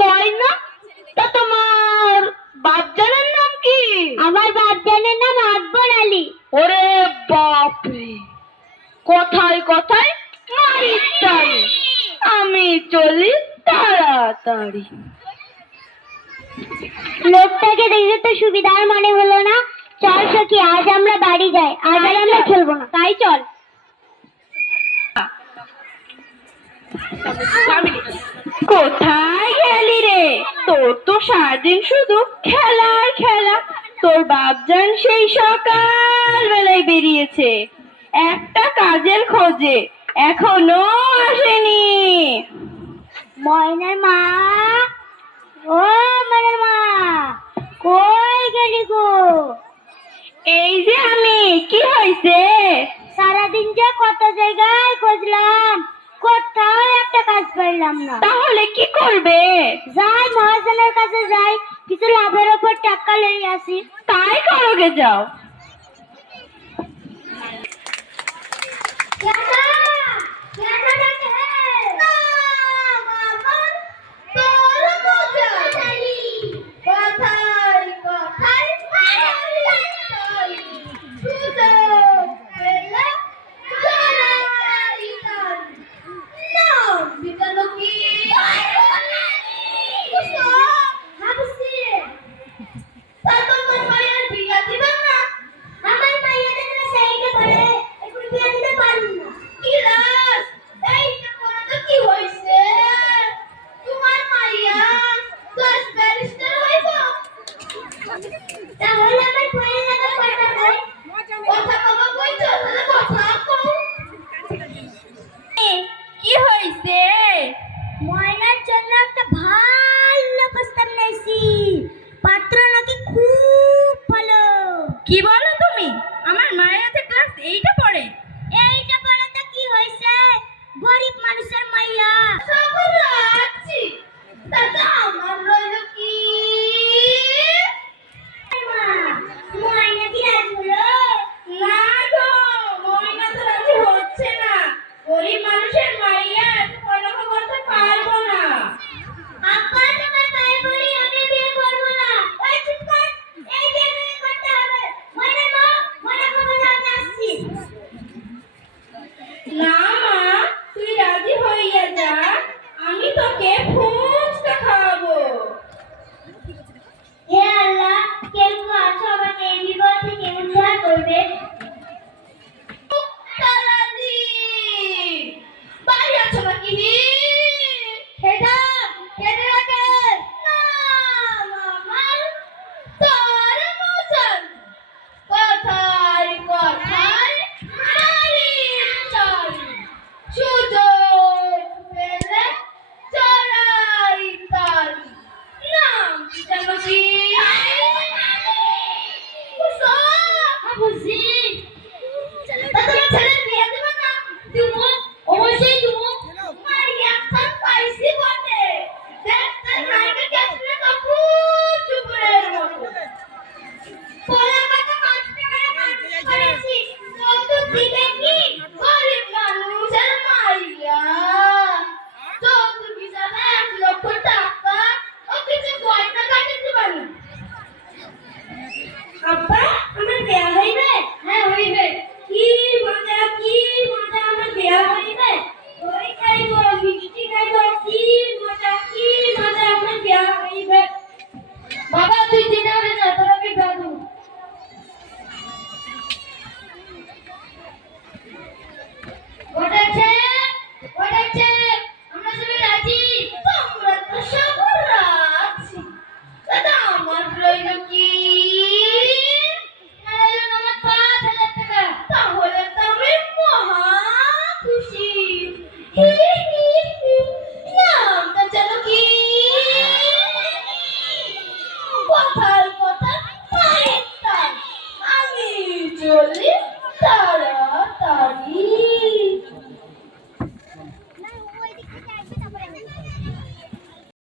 গয়না? তা তোমার বাপজানের নাম কি? আমার বাপজানের নাম আকবর আলী। ওরে বাপরে, কথায় কথায় মারির টানে। আমি চলি তাড়াতাড়ি। লোকটাকে দেখে তো সুবিধার মনে হলো না। চল সখী, আজ আমরা বাড়ি যাই, আজ আর আমরা খেলবো না। তাই চল। কোথায় গেলি রে? তোর তো সারাদিন শুধু খেলা আর খেলা। তোর বাপজান সেই সকাল বেলায় বেরিয়েছে একটা কাজের খোঁজে, এখনো আসেনি। ময়নার মা, ও ময়নার মা, কই গেলি গো? এই যে আমি। কি হয়েছে? সারাদিন যে কত জায়গায় খুঁজলাম, কোথাও একটা কাজ পাইলাম না। তাহলে কি করবে? যাই মহাজনের কাছে যাই, কিছু লাভের উপর টাকা লই আসি। তাই করোগে, যাও। কি হয়েছে? ময়নার জন্য একটা ভালো প্রস্তাব নিয়েছি। পাত্র নাকি খুব ভালো। কি বলো তুমি? আমার মায়ের তো ক্লাস 8-এ পড়ে। এইটা পড়াতে কি হয়েছে? গরিব মানুষের মাইয়া।